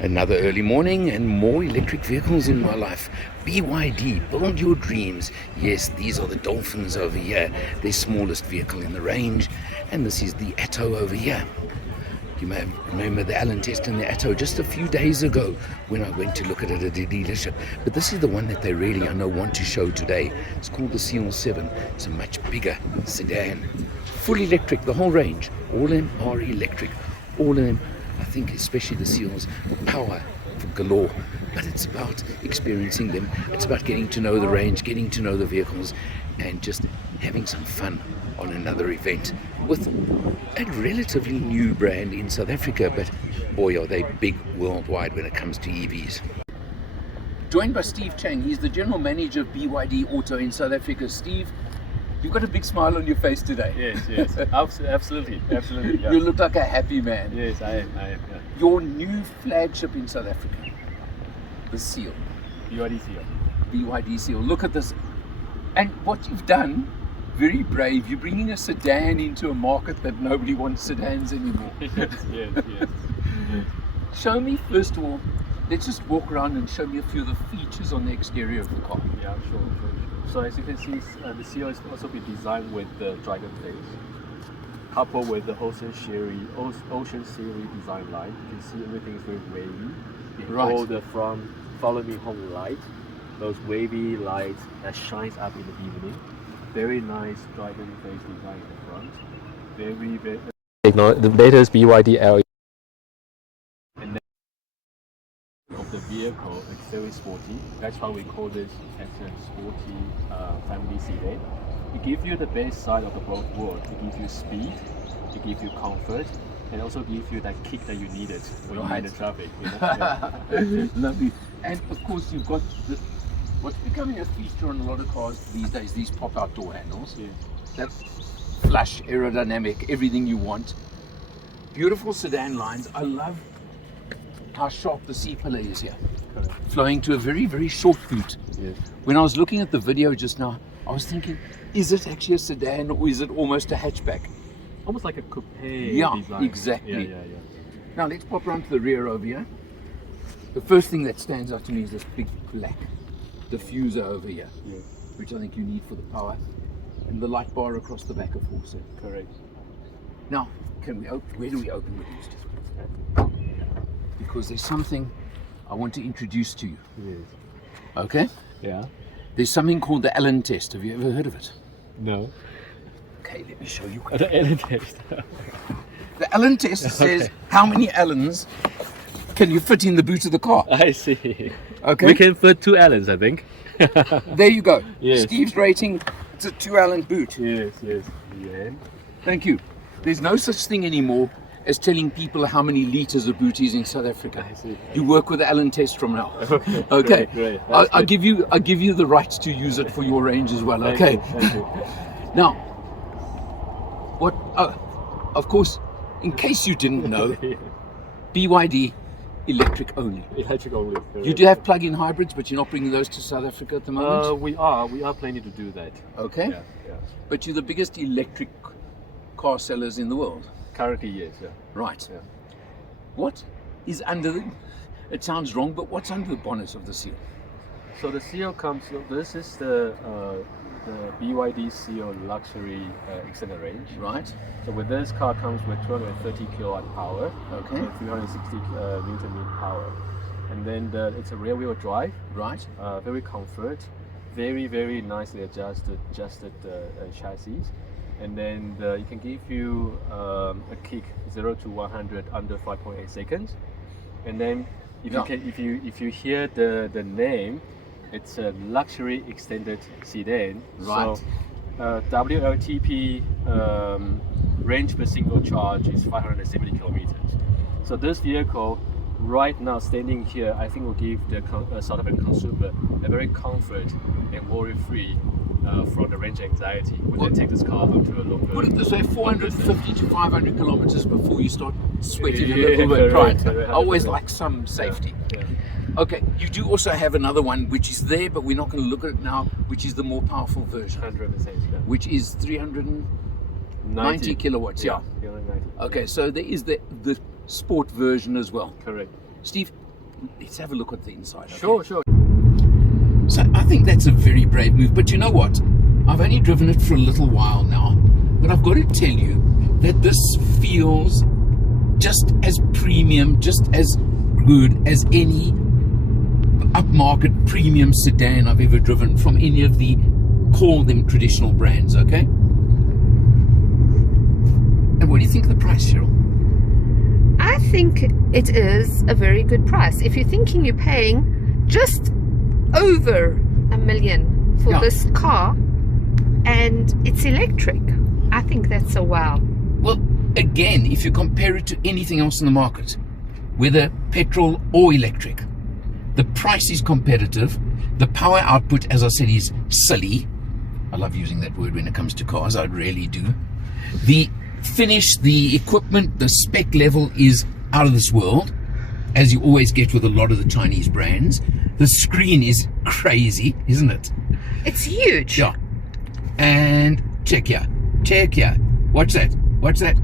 Another early morning and more electric vehicles in my life. BYD, build your dreams. Yes, these are the Dolphins over here, their smallest vehicle in the range. And this is the Atto over here. You may remember the Allen test and the Atto just a few days ago when I went to look at it at a dealership. But this is the one that they really, I know, want to show today. It's called the Seal 7. It's a much bigger sedan. Full electric, the whole range. All of them are electric. All of them, I think, especially the Seals, power for galore. But it's about experiencing them. It's about getting to know the range, getting to know the vehicles, and just having some fun on another event with a relatively new brand in South Africa, but boy are they big worldwide when it comes to EVs. Joined by Steve Chang, he's the general manager of BYD Auto in South Africa. Steve, you've got a big smile on your face today. Yes, absolutely. Yeah. You look like a happy man. Yes, I am. Yeah. Your new flagship in South Africa, the Seal. BYD Seal. BYD Seal. Look at this. And what you've done, very brave. You're bringing a sedan into a market that nobody wants sedans anymore. Yes. Show me, first of all, let's just walk around and show me a few of the features on the exterior of the car. Yeah, sure. So as you can see, the Seal has also been designed with the dragon face, coupled with the Ocean Series design line. You can see everything is very wavy. Behold the front follow me home light. Those wavy lights that shines up in the evening. Very nice dragon face design in the front. Very the latest BYD LED. And then of the vehicle, it's very sporty. That's why we call this as a sporty family sedan. It gives you the best side of the both worlds. It gives you speed, it gives you comfort, and also gives you that kick that you needed when you're in the traffic. You know? Yeah. Lovely. And of course you've got what's becoming a feature on a lot of cars these days, these pop-out door handles. Yes. That flush, aerodynamic, everything you want. Beautiful sedan lines. I love how sharp the C-pillar is here. Correct. Flowing to a very, very short boot. Yes. When I was looking at the video just now, I was thinking, is it actually a sedan or is it almost a hatchback? Almost like a coupe design. Exactly. Yeah. Now let's pop around to the rear over here. The first thing that stands out to me is this big black diffuser over here, Yes. which I think you need for the power, and the light bar across the back, of course. Correct. Now, where do we open with these? Because there's something I want to introduce to you. Yes. Okay? Yeah. There's something called the Allen test. Have you ever heard of it? No. Okay, let me show you. The Allen test. The Allen test says how many Allens can you fit in the boot of the car. I see. Okay. We can fit 2 Allens, I think. There you go. Yes. Steve's rating, it's a 2 Allen boot. Yes. Yeah. Thank you. There's no such thing anymore as telling people how many liters a boot is in South Africa. I see. You work with the Allen test from now. Okay. Okay. Great. I give you the right to use it for your range as well. Okay. Thank you. Now, what? Of course, in case you didn't know, BYD electric only. Electric only. You do have plug-in hybrids, but you're not bringing those to South Africa at the moment. We are planning to do that. Okay. Yeah. But you're the biggest electric car sellers in the world. Currently, yes. Yeah. Right. Yeah. What is under the? It sounds wrong, but what's under the bonnet of the Seal? So the Seal comes. This is the BYD Seal luxury extended range. Right. So with this car comes with 230 kilowatt power. Okay. And 360 Newton meter power, and then it's a rear wheel drive. Right. Very comfort, very nicely adjusted chassis, and then it can give you a kick 0 to 100 under 5.8 seconds, and then if you hear the name, it's a luxury extended sedan. Right. So WLTP range per single charge is 570 kilometers. So this vehicle right now standing here, I think will give the South African consumer a very comfort and worry-free from the range anxiety when they take this car out to a local. Put it this way, 450 to 500 kilometers before you start sweating a little bit. Right. I always like some safety. Yeah. Okay, you do also have another one which is there, but we're not going to look at it now, which is the more powerful version. 100%. Yeah. Which is 390 kilowatts. Yeah. 390. Okay, so there is the sport version as well. Correct. Steve, let's have a look at the inside. Okay? Sure, sure. So I think that's a very brave move. But you know what? I've only driven it for a little while now, but I've got to tell you that this feels just as premium, just as good as any upmarket premium sedan I've ever driven from any of the, call them traditional brands, okay? And what do you think of the price, Cheryl? I think it is a very good price. If you're thinking you're paying just over $1 million for this car and it's electric, I think that's a wow. Well, again, if you compare it to anything else in the market, whether petrol or electric, the price is competitive. The power output, as I said, is silly. I love using that word when it comes to cars. I really do. The finish, the equipment, the spec level is out of this world, as you always get with a lot of the Chinese brands. The screen is crazy, isn't it? It's huge. Yeah. And check here. Watch that. Watch that.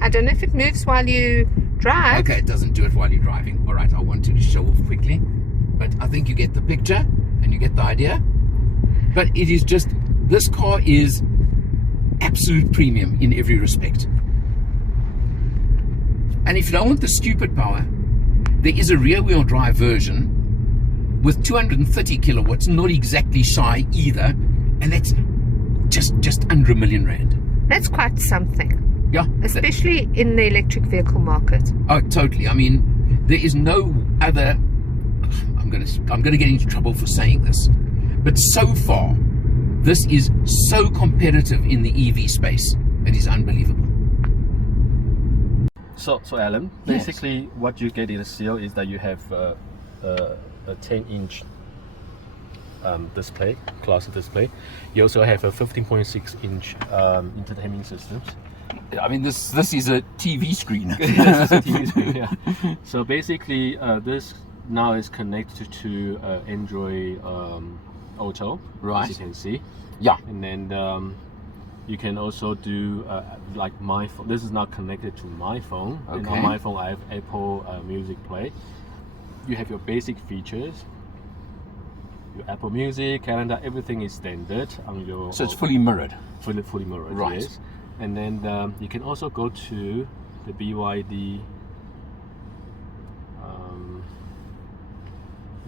I don't know if it moves while you drive. Okay, it doesn't do it while you're driving. All right, I wanted to show off quickly, but I think you get the picture and you get the idea. But it is just, this car is absolute premium in every respect. And if you don't want the stupid power, there is a rear-wheel drive version with 230 kilowatts, not exactly shy either, and that's just under $1 million. That's quite something. Yeah. Especially in the electric vehicle market. Oh, totally. I mean, there is no other, I'm gonna get into trouble for saying this, but so far, this is so competitive in the EV space. It is unbelievable. So Alan, basically what you get in the Seal is that you have a 10-inch display, classic display. You also have a 15.6-inch entertainment systems. I mean, this is a TV screen. This is a TV screen, yeah. So basically, this now is connected to Android Auto, right? As you can see. Yeah. And then you can also do like my phone. This is now connected to my phone. Okay. And on my phone, I have Apple Music Play. You have your basic features. Your Apple Music, calendar, everything is standard on your. So it's fully mirrored. Fully mirrored. Right. Yes. And then you can also go to the BYD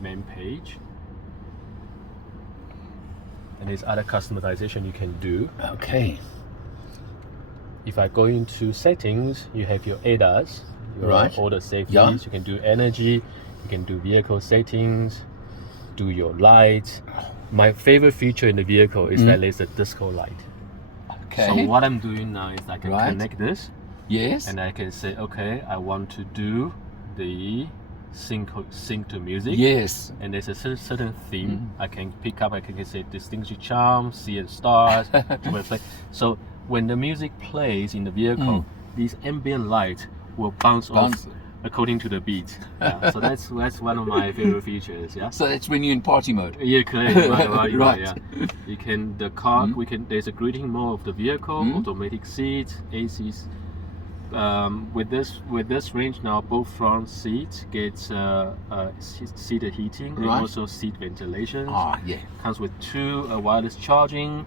main page. And there's other customization you can do. Okay. If I go into settings, you have your ADAS, right? All the safeties. Yeah. You can do energy, you can do vehicle settings, do your lights. My favorite feature in the vehicle is that there's a disco light. Okay. So what I'm doing now is I can connect this. Yes. And I can say, okay, I want to do the sync to music. Yes. And there's a certain theme I can pick up. I can say distinguished charm, sea and stars. So when the music plays in the vehicle, these ambient lights will bounce off according to the beat. Yeah. So that's one of my favorite features. Yeah. So that's when you're in party mode. Yeah, correct. Right. Yeah. You can there's a greeting mode of the vehicle, automatic seats, ACs. With this range now, both front seats get seated heating and also seat ventilation. Ah, yeah. Comes with 2 wireless charging.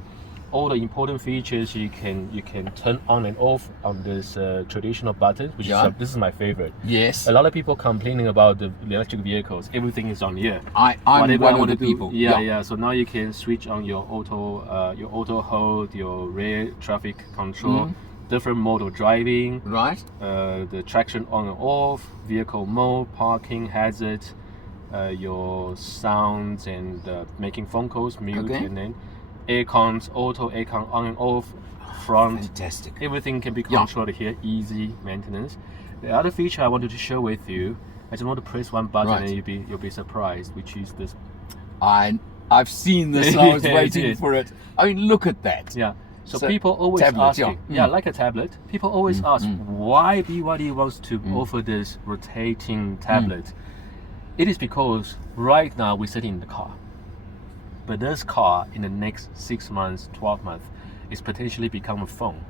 All the important features you can turn on and off on this traditional button, which this is my favorite. Yes. A lot of people complaining about the electric vehicles. Everything is on here. I'm one of the people. Yeah. So now you can switch on your auto hold, your rear traffic control. Different mode of driving, right? The traction on and off, vehicle mode, parking, hazard, your sounds and making phone calls, mute, and then aircons, auto aircon on and off, front. Fantastic. Everything can be controlled here, easy maintenance. The other feature I wanted to share with you, I just want to press one button and you'll be surprised, which is this. I've seen this. I was waiting for it. I mean, look at that. Yeah. So people always ask, like a tablet. People always ask why BYD wants to offer this rotating tablet. It is because right now we're sitting in the car, but this car in the next 6 months, 12 months, is potentially become a phone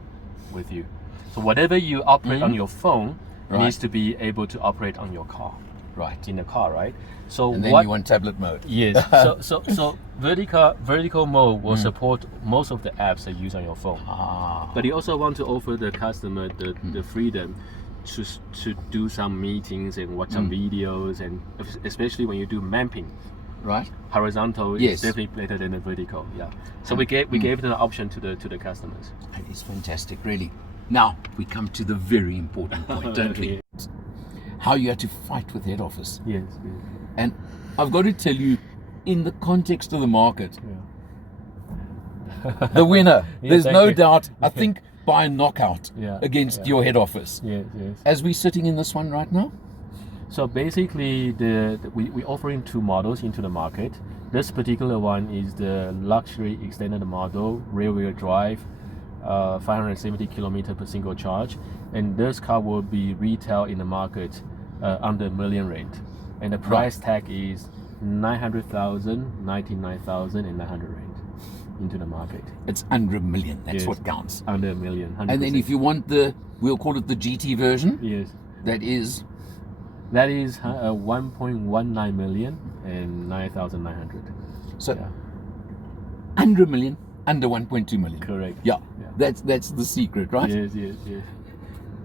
with you. So whatever you operate on your phone needs to be able to operate on your car. Right. in the car, right? So And then what? you want tablet mode. Yes. So vertical mode will support most of the apps that you use on your phone. But you also want to offer the customer the freedom to do some meetings and watch some videos, and especially when you do mapping. Right. Horizontal Yes. is definitely better than the vertical. Yeah. So we gave an option to the customers. That is fantastic, really. Now we come to the very important point, don't we? How you had to fight with head office. Yes. And I've got to tell you, in the context of the market, the winner, there's thank no you. doubt, I think by a knockout Yeah, your head office. Yes. As we're sitting in this one right now? So basically, we're offering two models into the market. This particular one is the luxury extended model, rear-wheel drive, 570 kilometer per single charge, and this car will be retail in the market under $1 million rate, and the price tag is 900,000, 99,000, and 900 rate into the market. It's under $1 million. That's Yes. what counts. Under $1 million. 100%. And then if you want we'll call it the GT version. yes, That is 1.19 million and 9,900. so Yeah. under $1 million, under 1.2 million. Correct. Yeah. That's the secret, right? Yes.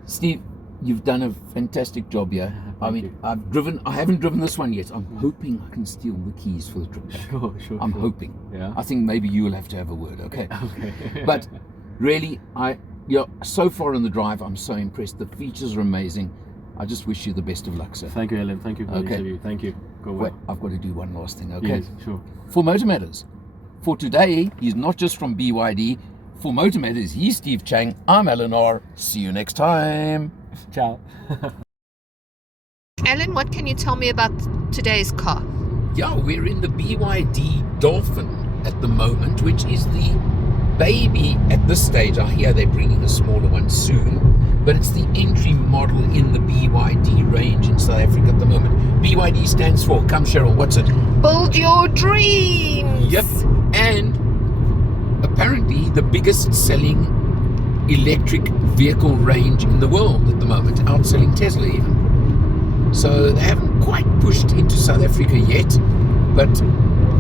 Steve, you've done a fantastic job here. I mean, you. I haven't driven this one yet. I'm hoping I can steal the keys for the trip back. Sure. I'm hoping. Yeah. I think maybe you will have to have a word, okay? Okay. But really, so far on the drive, I'm so impressed. The features are amazing. I just wish you the best of luck, sir. Thank you, Ellen. Thank you for the interview. Thank you. Go well. Wait, I've got to do one last thing, okay? Yes, sure. For MotorMatters, for today, he's not just from BYD. For MotorMatters, he's Steve Chang. I'm Alan R. See you next time. Ciao. Alan, what can you tell me about today's car? Yeah, we're in the BYD Dolphin at the moment, which is the baby at this stage. I hear they're bringing a smaller one soon, but it's the entry model in the BYD range in South Africa at the moment. BYD stands for, come Cheryl, what's it? Build your dreams! Yep, and apparently the biggest selling electric vehicle range in the world at the moment, outselling Tesla even. So they haven't quite pushed into South Africa yet, but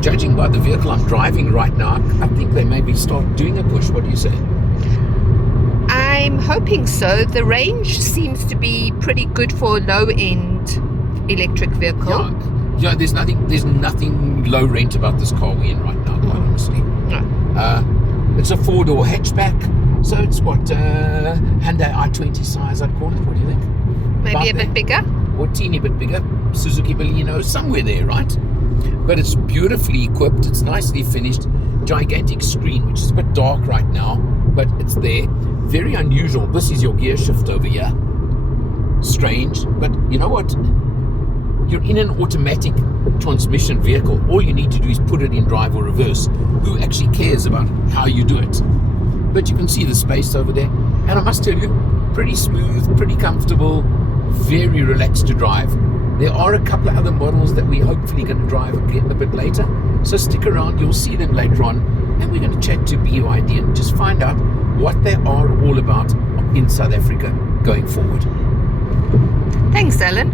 judging by the vehicle I'm driving right now, I think they maybe start doing a push. What do you say? I'm hoping so. The range seems to be pretty good for a low-end electric vehicle. Yeah, there's nothing low rent about this car we're in right now, quite honestly. No. It's a four-door hatchback, so it's what Hyundai i20 size, I'd call it. What do you think? Maybe a bit bigger. Or a teeny bit bigger, Suzuki Baleno, somewhere there, right? But it's beautifully equipped, it's nicely finished, gigantic screen, which is a bit dark right now, but it's there. Very unusual. This is your gear shift over here. Strange, but you know what? You're in an automatic transmission vehicle. All you need to do is put it in drive or reverse. Who actually cares about how you do it? But you can see the space over there, and I must tell you, pretty smooth, pretty comfortable, very relaxed to drive. There are a couple of other models that we're hopefully going to drive a bit later, so stick around, you'll see them later on, and we're going to chat to BYD and just find out what they are all about in South Africa going forward. Thanks, Alan.